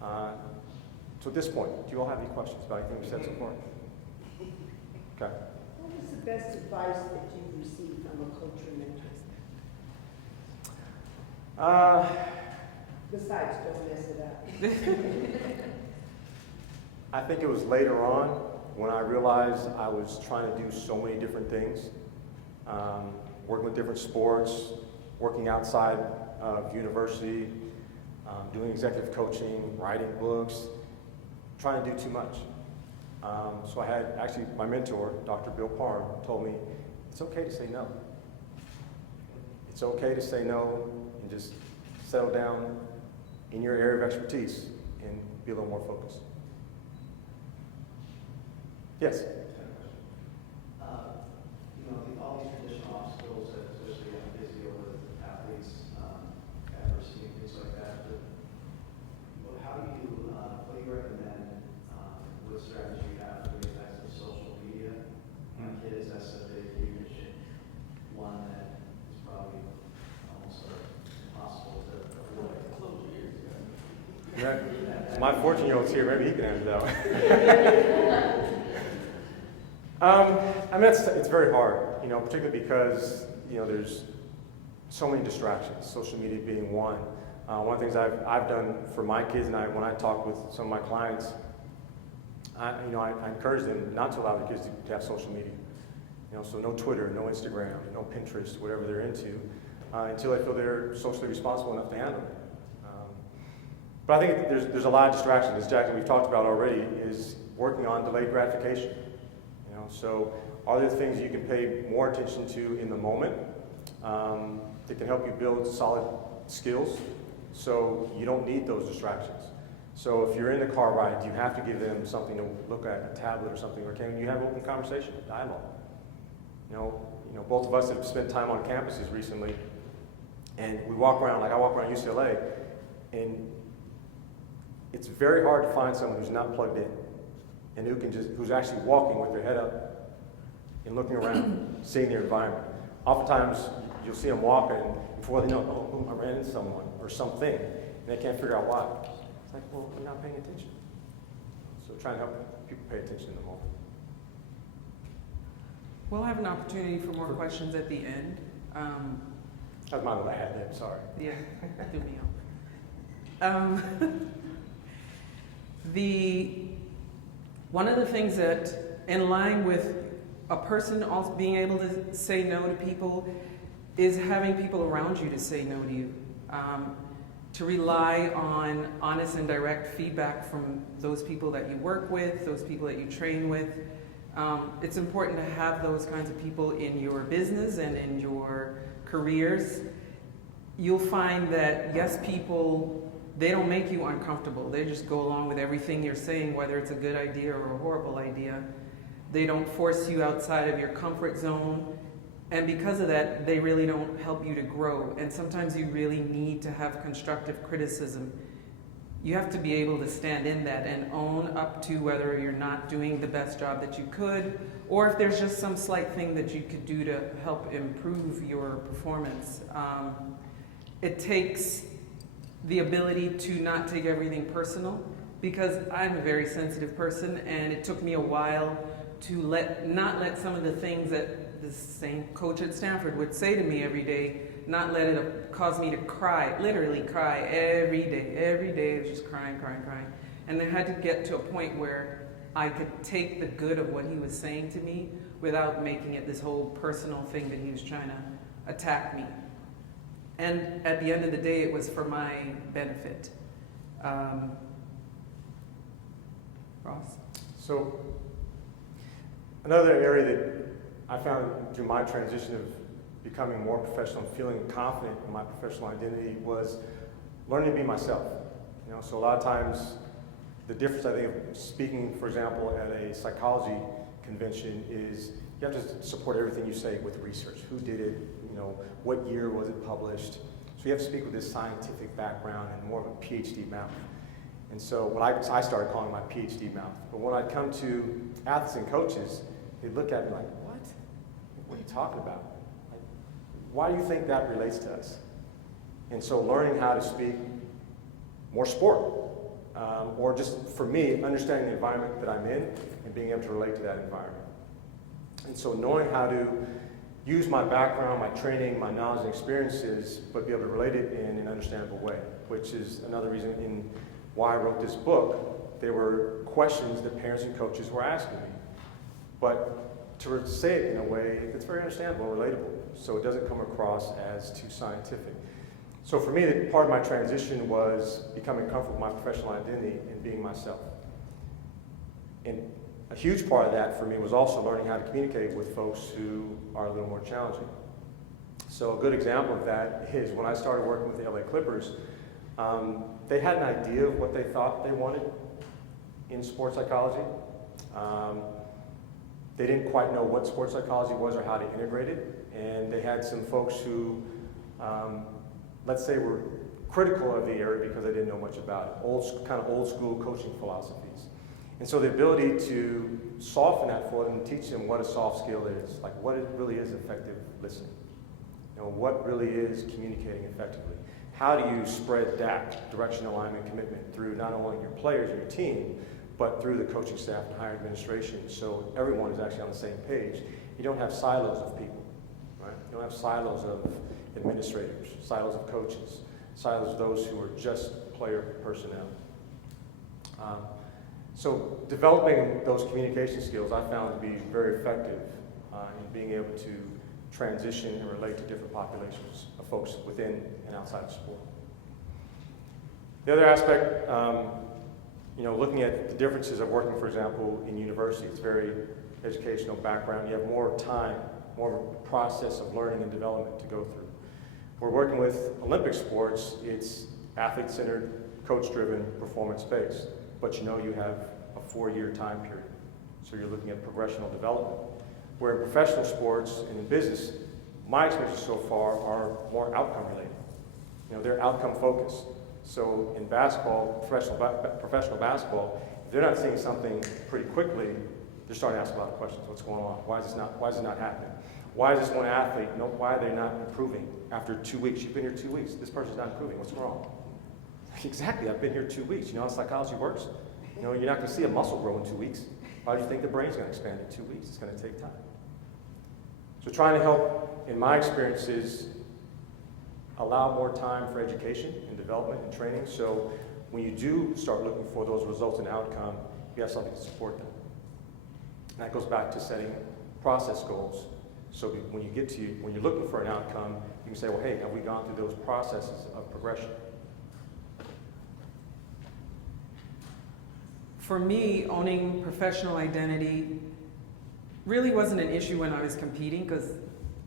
So at this point, do you all have any questions about anything we said so far? Okay. What was the best advice that you received from a coach or mentor? Besides, don't mess it up. I think it was later on when I realized I was trying to do so many different things, working with different sports, working outside of university, doing executive coaching, writing books, trying to do too much. So I had, actually, my mentor, Dr. Bill Parham, told me, it's okay to say no. It's okay to say no and just settle down in your area of expertise and be a little more focused. Yes? All these traditional obstacles that especially I'm busy with athletes, adversity and things like that, but how do you, what do you recommend, what strategy you have for these guys with social media? My kids, that's a big, huge one that is probably almost impossible to avoid. Close your ears, Yeah. My 14-year-old's here, maybe he can answer that one. It's very hard, particularly because, there's so many distractions, social media being one. One of the things I've done for my kids, and when I talk with some of my clients, I encourage them not to allow their kids to have social media. So no Twitter, no Instagram, no Pinterest, whatever they're into, until they feel they're socially responsible enough to handle it. But I think there's a lot of distractions, as Jack and we've talked about already, is working on delayed gratification. So are there things you can pay more attention to in the moment that can help you build solid skills so you don't need those distractions? So if you're in the car ride, do you have to give them something to look at, a tablet or something, or can you have open conversation, dialogue? Both of us have spent time on campuses recently, and we walk around, like I walk around UCLA, and it's very hard to find someone who's not plugged in. and who's actually walking with their head up and looking around, seeing their environment. Oftentimes, you'll see them walking, and before they know, oh, I ran into someone or something, and they can't figure out why. It's like, well, you're not paying attention. So try and help people pay attention in the moment. We'll have an opportunity for more questions at the end. That was my little ad-lib, sorry. Yeah, threw me off. One of the things that, in line with a person also being able to say no to people, is having people around you to say no to you. To rely on honest and direct feedback from those people that you work with, those people that you train with. It's important to have those kinds of people in your business and in your careers. You'll find that, yes, people, they don't make you uncomfortable. They just go along with everything you're saying, whether it's a good idea or a horrible idea. They don't force you outside of your comfort zone. And because of that, they really don't help you to grow. And sometimes you really need to have constructive criticism. You have to be able to stand in that and own up to whether you're not doing the best job that you could, or if there's just some slight thing that you could do to help improve your performance. It takes the ability to not take everything personal, because I'm a very sensitive person, and it took me a while to not let some of the things that the same coach at Stanford would say to me every day, not let it cause me to cry, literally cry every day. Every day I was just crying. And I had to get to a point where I could take the good of what he was saying to me without making it this whole personal thing that he was trying to attack me. And at the end of the day, it was for my benefit. Ross? So another area that I found through my transition of becoming more professional and feeling confident in my professional identity was learning to be myself. So a lot of times the difference I think of speaking, for example, at a psychology convention is you have to support everything you say with research. Who did it? What year was it published? So you have to speak with this scientific background and more of a PhD mouth. And so I started calling my PhD mouth. But when I'd come to athletes and coaches, they'd look at me like, what? What are you talking about? Like, why do you think that relates to us? And so learning how to speak more sport, or just for me, understanding the environment that I'm in and being able to relate to that environment. And so knowing how to use my background, my training, my knowledge and experiences, but be able to relate it in an understandable way, which is another reason in why I wrote this book. There were questions that parents and coaches were asking me, but to say it in a way that's very understandable and relatable, so it doesn't come across as too scientific. So for me, part of my transition was becoming comfortable with my professional identity and being myself. And a huge part of that for me was also learning how to communicate with folks who are a little more challenging. So a good example of that is when I started working with the LA Clippers, they had an idea of what they thought they wanted in sports psychology. They didn't quite know what sports psychology was or how to integrate it. And they had some folks who, let's say, were critical of the area because they didn't know much about it. Kind of old school coaching philosophies. And so the ability to soften that for them and teach them what a soft skill is, like what it really is effective listening. What really is communicating effectively. How do you spread that direction, alignment, commitment through not only your players and your team, but through the coaching staff and higher administration, so everyone is actually on the same page. You don't have silos of people, right? You don't have silos of administrators, silos of coaches, silos of those who are just player personnel. So developing those communication skills I found to be very effective in being able to transition and relate to different populations of folks within and outside of sport. The other aspect, looking at the differences of working, for example, in university, it's very educational background. You have more time, more of a process of learning and development to go through. We're working with Olympic sports, it's athlete-centered, coach-driven, performance-based. But you have a 4-year time period. So you're looking at progressional development. Where in professional sports and in business, my experiences so far are more outcome related. They're outcome focused. So in basketball, professional basketball, if they're not seeing something pretty quickly, they're starting to ask a lot of questions. What's going on? Why is it not happening? Why is this one athlete, why are they not improving after 2 weeks? You've been here 2 weeks. This person's not improving. What's wrong? Exactly, I've been here 2 weeks. You know how psychology works? You're not going to see a muscle grow in 2 weeks. Why do you think the brain's going to expand in 2 weeks? It's going to take time. So trying to help, in my experiences, allow more time for education and development and training. So when you do start looking for those results and outcome, you have something to support them. And that goes back to setting process goals. So when you're looking for an outcome, you can say, well, hey, have we gone through those processes of progression? For me, owning professional identity really wasn't an issue when I was competing, because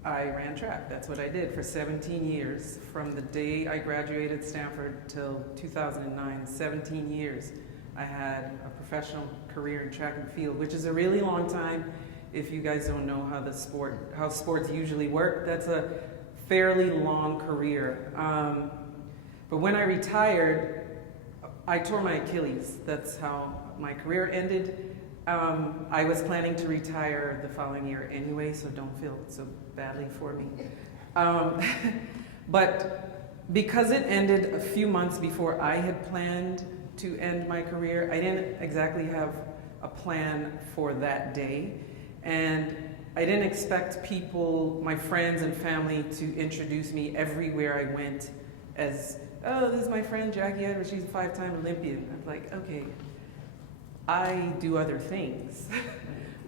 I ran track. That's what I did for 17 years. From the day I graduated Stanford till 2009, 17 years, I had a professional career in track and field, which is a really long time. If you guys don't know how sports usually work, that's a fairly long career. But when I retired, I tore my Achilles. That's how my career ended. I was planning to retire the following year anyway, so don't feel so badly for me. But because it ended a few months before I had planned to end my career, I didn't exactly have a plan for that day. And I didn't expect people, my friends and family, to introduce me everywhere I went as, oh, this is my friend Jackie Edwards, she's a 5-time Olympian. I'm like, okay, I do other things.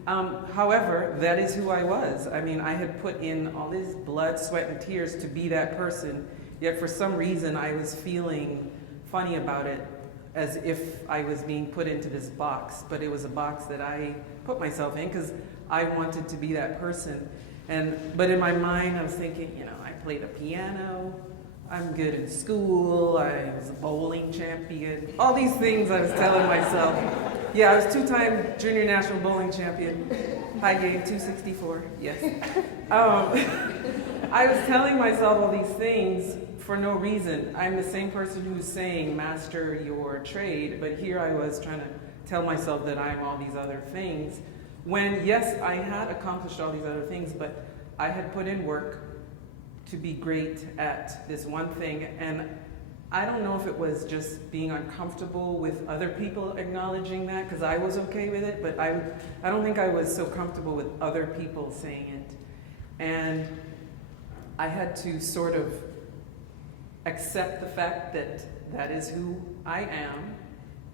However, that is who I was. I mean, I had put in all this blood, sweat, and tears to be that person, yet for some reason I was feeling funny about it, as if I was being put into this box, but it was a box that I put myself in because I wanted to be that person. But in my mind, I was thinking, I played the piano, I'm good in school, I was a bowling champion, all these things I was telling myself. Yeah, I was 2-time junior national bowling champion, high game 264, yes. I was telling myself all these things for no reason. I'm the same person who's saying master your trade, but here I was trying to tell myself that I'm all these other things, when yes, I had accomplished all these other things, but I had put in work to be great at this one thing, and I don't know if it was just being uncomfortable with other people acknowledging that, because I was okay with it, but I don't think I was so comfortable with other people saying it. And I had to sort of accept the fact that that is who I am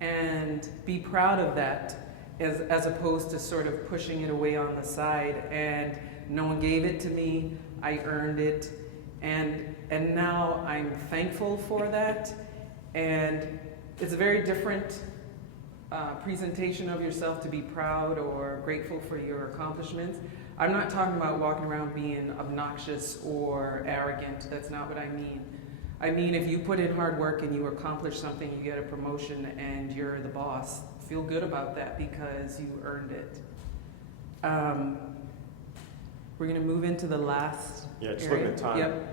and be proud of that, as opposed to sort of pushing it away on the side. And no one gave it to me, I earned it, and now I'm thankful for that. And it's a very different presentation of yourself to be proud or grateful for your accomplishments. I'm not talking about walking around being obnoxious or arrogant. That's not what I mean. I mean, if you put in hard work and you accomplish something, you get a promotion and you're the boss, feel good about that because you earned it. We're going to move into the last just area. looking at time. Yep.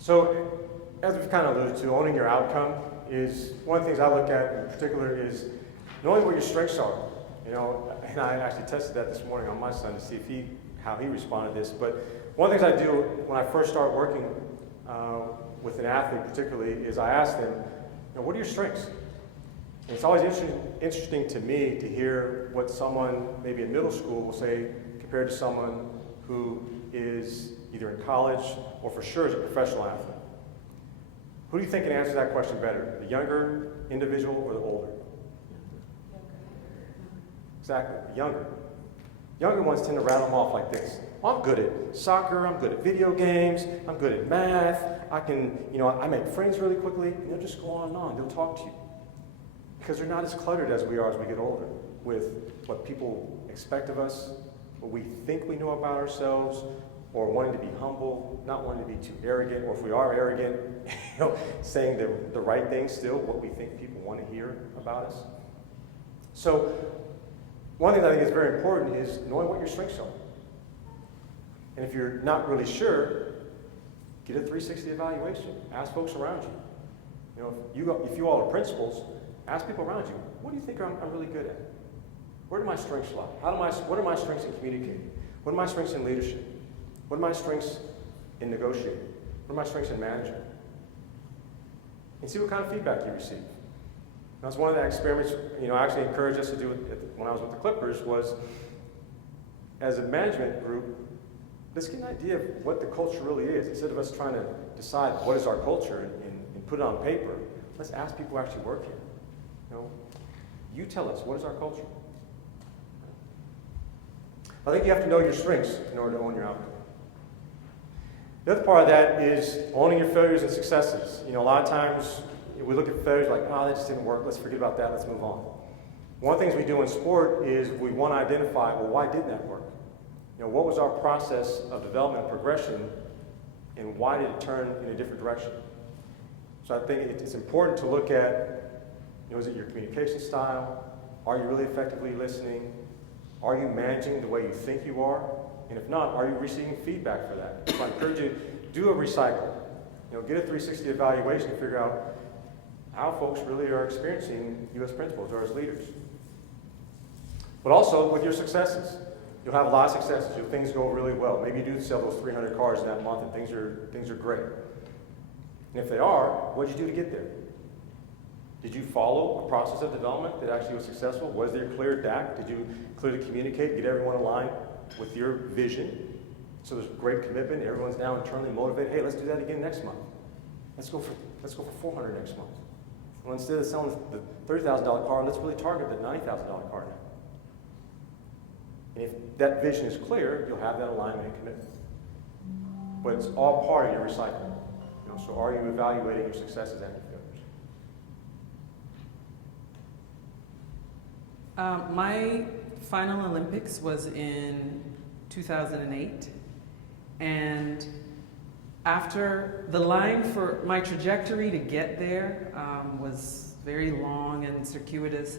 So, as we've kind of alluded to, owning your outcome is one of the things I look at in particular is knowing what your strengths are. And I actually tested that this morning on my son to see how he responded to this. But one of the things I do when I first start working with an athlete particularly is I ask them, what are your strengths? And it's always interesting to me to hear what someone maybe in middle school will say compared to someone who is either in college or for sure is a professional athlete. Who do you think can answer that question better, the younger individual or the older? Exactly, the younger. Younger ones tend to rattle them off like this. Well, I'm good at soccer, I'm good at video games, I'm good at math, I can, I make friends really quickly, and they'll just go on and on, they'll talk to you. Because they're not as cluttered as we are as we get older with what people expect of us, what we think we know about ourselves, or wanting to be humble, not wanting to be too arrogant, or if we are arrogant, saying the right things still, what we think people want to hear about us. So, one thing I think is very important is knowing what your strengths are. And if you're not really sure, get a 360 evaluation. Ask folks around you. If you all are principals, Ask people around you, what do you think I'm really good at? Where do my strengths lie? What are my strengths in communicating? What are my strengths in leadership? What are my strengths in negotiating? What are my strengths in management? And see what kind of feedback you receive. That's one of the experiments, I actually encouraged us to do when I was with the Clippers was, as a management group, let's get an idea of what the culture really is. Instead of us trying to decide what is our culture and put it on paper, let's ask people who actually work here. You tell us, what is our culture? I think you have to know your strengths in order to own your outcome. The other part of that is owning your failures and successes. A lot of times we look at failures like, that just didn't work. Let's forget about that. Let's move on. One of the things we do in sport is we want to identify, why didn't that work? What was our process of development and progression, and why did it turn in a different direction? So I think it's important to look at, is it your communication style? Are you really effectively listening? Are you managing the way you think you are? And if not, are you receiving feedback for that? So I encourage you, do a recycle. Get a 360 evaluation and figure out how folks really are experiencing you as principals or as leaders. But also with your successes. You'll have a lot of successes. Things go really well. Maybe you do sell those 300 cars in that month and things are great. And if they are, what did you do to get there? Did you follow a process of development that actually was successful? Was there clear DAC? Did you clearly communicate, get everyone aligned with your vision? So there's great commitment. Everyone's now internally motivated. Hey, let's do that again next month. Let's go for 400 next month. Well, instead of selling the $30,000 car, let's really target the $90,000 car now. And if that vision is clear, you'll have that alignment and commitment. But it's all part of your recycling. So are you evaluating your successes and your failures? My final Olympics was in 2008, and after the line for my trajectory to get there was very long and circuitous.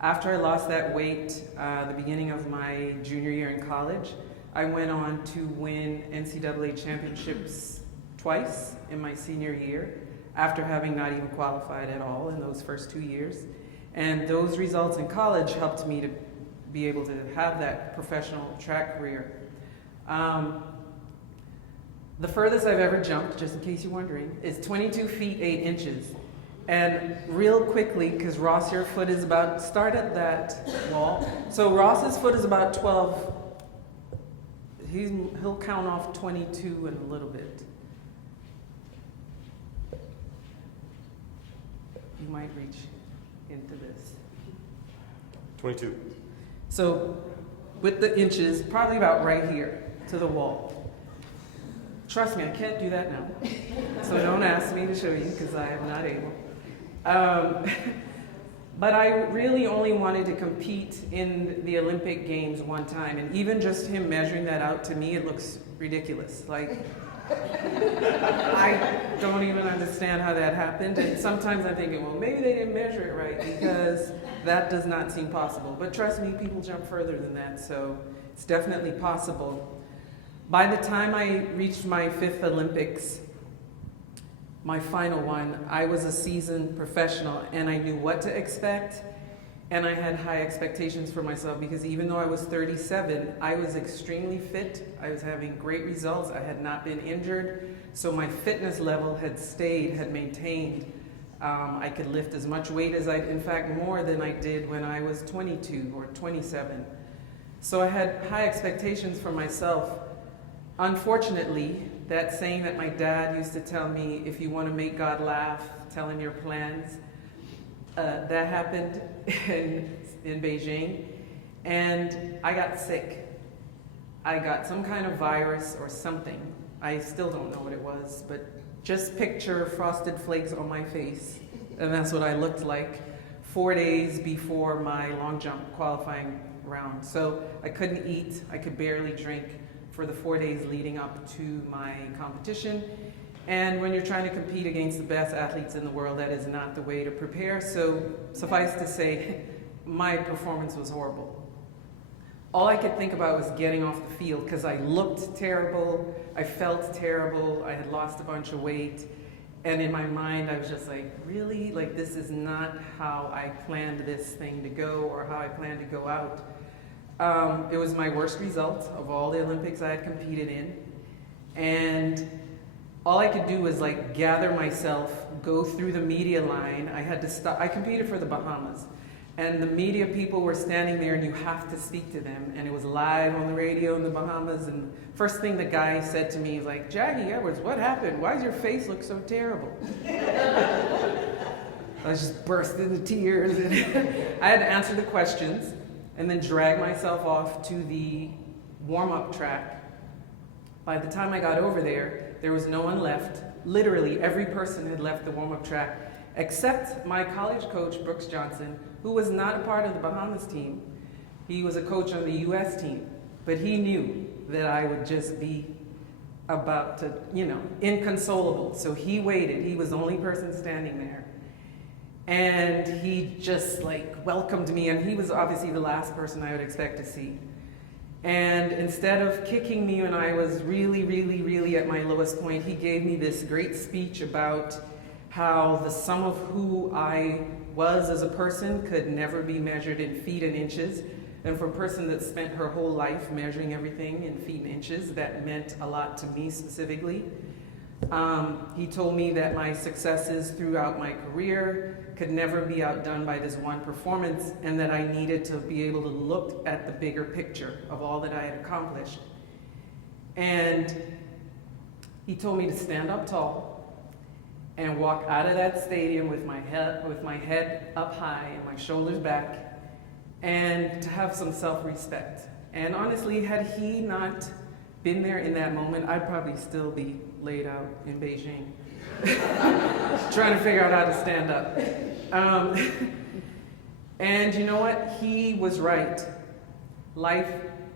After I lost that weight, the beginning of my junior year in college, I went on to win NCAA championships twice in my senior year, after having not even qualified at all in those first 2 years. And those results in college helped me to be able to have that professional track career. The furthest I've ever jumped, just in case you're wondering, is 22 feet 8 inches. And real quickly, because Ross, your foot is about, start at that wall. So Ross's foot is about 12. He'll count off 22 in a little bit. You might reach into this. 22. So with the inches, probably about right here to the wall. Trust me, I can't do that now. So don't ask me to show you because I am not able. But I really only wanted to compete in the Olympic Games one time. And even just him measuring that out, to me, it looks ridiculous. Like, I don't even understand how that happened. And sometimes I'm thinking, well, maybe they didn't measure it right, because that does not seem possible. But trust me, people jump further than that, so it's definitely possible. By the time I reached my 5th Olympics, my final one, I was a seasoned professional and I knew what to expect, and I had high expectations for myself, because even though I was 37, I was extremely fit. I was having great results. I had not been injured, so my fitness level had maintained. I could lift as much weight as in fact more than I did when I was 22 or 27. So I had high expectations for myself. Unfortunately, that saying that my dad used to tell me, if you want to make God laugh, tell him your plans, that happened in Beijing, and I got sick. I got some kind of virus or something. I still don't know what it was, but just picture frosted flakes on my face, and that's what I looked like 4 days before my long jump qualifying round. So I couldn't eat, I could barely drink for the 4 days leading up to my competition. And when you're trying to compete against the best athletes in the world, that is not the way to prepare. So suffice to say, my performance was horrible. All I could think about was getting off the field, because I looked terrible, I felt terrible, I had lost a bunch of weight, And in my mind, I was just like, really? Like, this is not how I planned this thing to go or how I planned to go out. It was my worst result of all the Olympics I had competed in. And all I could do was like gather myself, go through the media line. I had to stop. I competed for the Bahamas. And the media people were standing there and you have to speak to them. And it was live on the radio in the Bahamas. And first thing the guy said to me was like, Jackie Edwards, what happened? Why does your face look so terrible? I was just burst into tears. And I had to answer the questions and then drag myself off to the warm-up track. By the time I got over there was no one left. Literally every person had left the warm-up track except my college coach, Brooks Johnson, who was not a part of the Bahamas team. He was a coach on the US team, but he knew that I would just be about to, inconsolable. So he waited. He was the only person standing there. And he just welcomed me, and he was obviously the last person I would expect to see. And instead of kicking me when I was really, really, really at my lowest point, he gave me this great speech about how the sum of who I was as a person could never be measured in feet and inches. And for a person that spent her whole life measuring everything in feet and inches, that meant a lot to me specifically. He told me that my successes throughout my career could never be outdone by this one performance, and that I needed to be able to look at the bigger picture of all that I had accomplished. And he told me to stand up tall and walk out of that stadium with my head up high and my shoulders back, and to have some self-respect. And honestly, had he not been there in that moment, I'd probably still be laid out in Beijing, trying to figure out how to stand up. And you know what? He was right. Life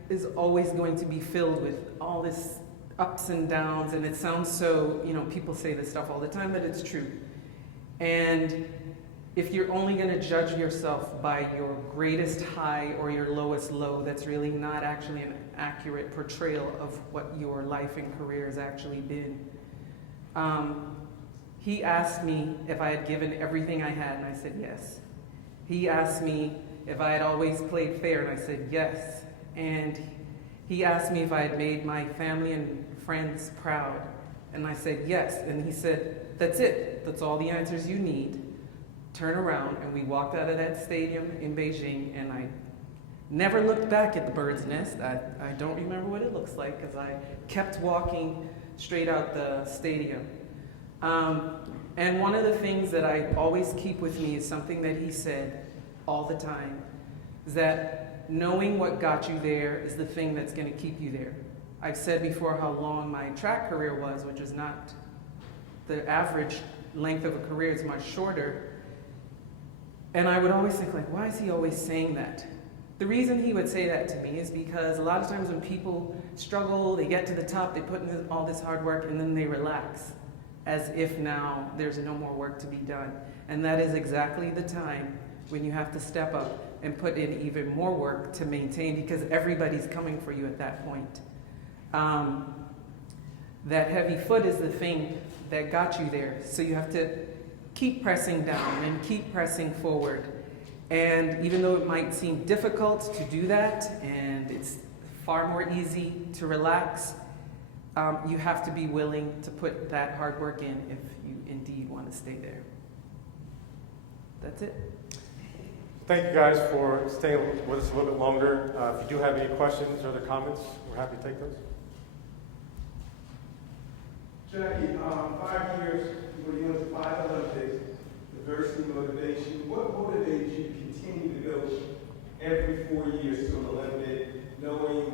is always going to be filled with all this ups and downs, and it sounds so, people say this stuff all the time, but it's true. And if you're only going to judge yourself by your greatest high or your lowest low, that's really not actually an accurate portrayal of what your life and career has actually been. He asked me if I had given everything I had, and I said yes. He asked me if I had always played fair, and I said yes. And he asked me if I had made my family and friends proud, and I said yes. And he said, that's it. That's all the answers you need. Turn around. And we walked out of that stadium in Beijing, and I never looked back at the bird's nest. I don't remember what it looks like because I kept walking straight out the stadium. And one of the things that I always keep with me is something that he said all the time, is that knowing what got you there is the thing that's going to keep you there. I've said before how long my track career was, which is not the average length of a career, it's much shorter. And I would always think, why is he always saying that? The reason he would say that to me is because a lot of times when people struggle, they get to the top, they put in all this hard work, and then they relax, as if now there's no more work to be done. And that is exactly the time when you have to step up and put in even more work to maintain, because everybody's coming for you at that point. That heavy foot is the thing that got you there. So you have to keep pressing down and keep pressing forward. And even though it might seem difficult to do that, and it's far more easy to relax, you have to be willing to put that hard work in if you indeed want to stay there. That's it. Thank you guys for staying with us a little bit longer. If you do have any questions or other comments, we're happy to take those. Jackie, 5 years, you went to 5 Olympics, diversity, motivation. What motivates you to continue to go every 4 years to an Olympic, knowing,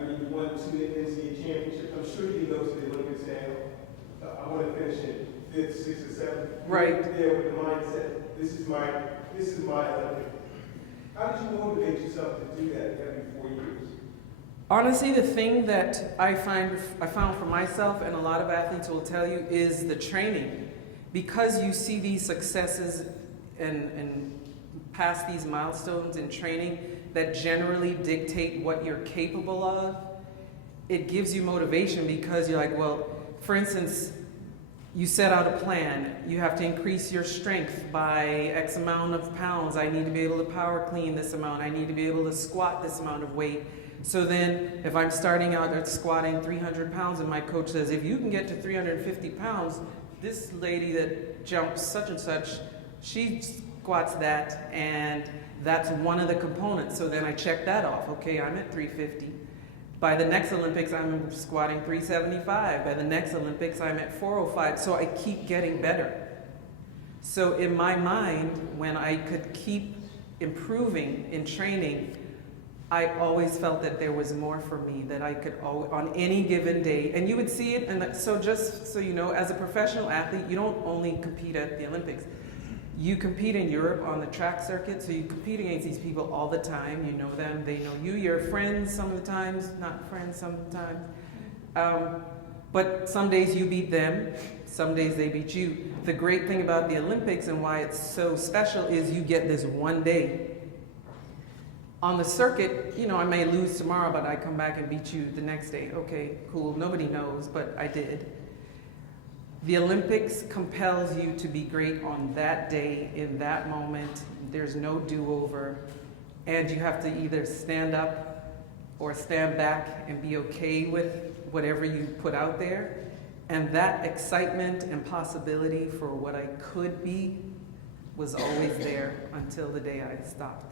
you won 2 NCAA championships. I'm sure you can go to the Olympics and I want to finish in 5th, 6th, or 7th. Right. You're there with the mindset, this is my Olympic. How did you motivate yourself to do that every 4 years? Honestly, the thing that I found for myself, and a lot of athletes will tell you, is the training. Because you see these successes and pass these milestones in training that generally dictate what you're capable of, it gives you motivation because you're like, well, for instance, you set out a plan. You have to increase your strength by X amount of pounds. I need to be able to power clean this amount. I need to be able to squat this amount of weight. So then if I'm starting out at squatting 300 pounds and my coach says, if you can get to 350 pounds, this lady that jumps such and such, she squats that, and that's one of the components. So then I check that off. Okay, I'm at 350. By the next Olympics, I'm squatting 375. By the next Olympics, I'm at 405. So I keep getting better. So in my mind, when I could keep improving in training, I always felt that there was more for me, that I could, on any given day, and you would see it, and so just so you know, as a professional athlete, you don't only compete at the Olympics. You compete in Europe on the track circuit, so you compete against these people all the time. You know them, they know you, you're friends some of the times, not friends sometimes. But some days you beat them, some days they beat you. The great thing about the Olympics and why it's so special is you get this one day. On the circuit, you know, I may lose tomorrow, but I come back and beat you the next day. Okay, cool, nobody knows, but I did. The Olympics compels you to be great on that day, in that moment. There's no do-over. And you have to either stand up or stand back and be okay with whatever you put out there. And that excitement and possibility for what I could be was always there until the day I stopped.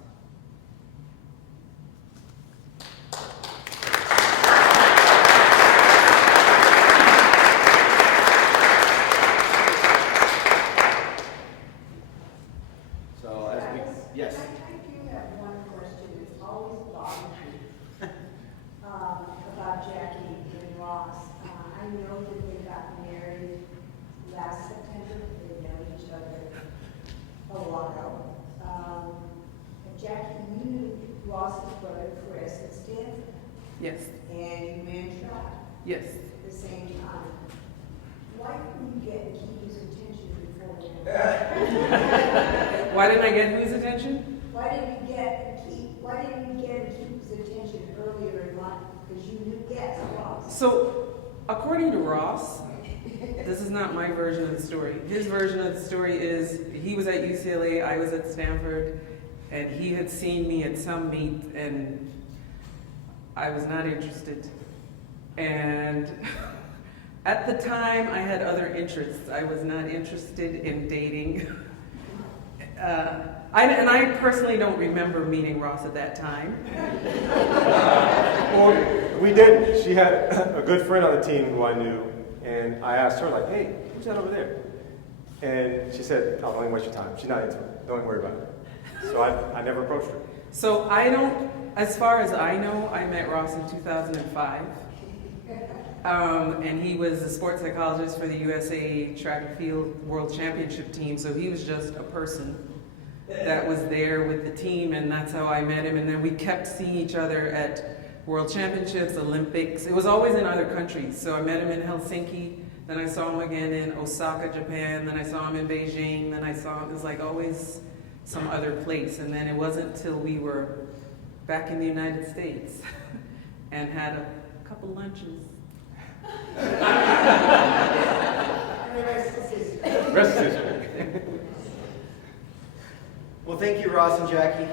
Yes. I do have one question that's always bothered me about Jackie and Ross. I know that they got married last September. They know each other a while. Jackie, you knew Ross's brother Chris at Stanford. Yes, And you ran track yes. at the same time. Why couldn't you get Kiki's attention before they had? Why didn't I get whose attention? Why didn't you get Keith's attention earlier in life? Because you knew, yes, Ross. So, according to Ross, this is not my version of the story. His version of the story is he was at UCLA, I was at Stanford, and he had seen me at some meet, and I was not interested. And at the time, I had other interests. I was not interested in dating. I personally don't remember meeting Ross at that time. Well, we did. She had a good friend on the team who I knew, and I asked her, like, hey, who's that over there? And she said, oh, don't even waste your time. She's not into it. Don't even worry about it. So I never approached her. So I don't, as far as I know, I met Ross in 2005. And he was a sports psychologist for the USA Track and Field World Championship team, so he was just a person that was there with the team, and that's how I met him. And then we kept seeing each other at World Championships, Olympics. It was always in other countries. So I met him in Helsinki, then I saw him again in Osaka, Japan, then I saw him in Beijing, then I saw him, it was like always some other place. And then it wasn't until we were back in the United States and had a couple lunches. Rest is history. Well, thank you, Ross and Jackie.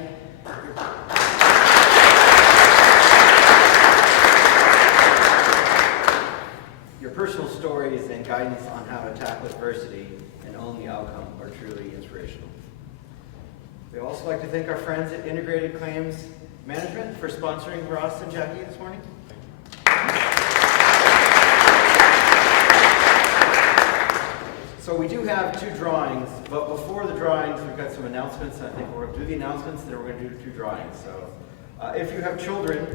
Your personal stories and guidance on how to tackle adversity and own the outcome are truly inspirational. We'd also like to thank our friends at Integrated Claims Management for sponsoring Ross and Jackie this morning. So we do have two drawings, but before the drawings, we've got some announcements. I think we're going to do the announcements, and then we're going to do two drawings. So if you have children,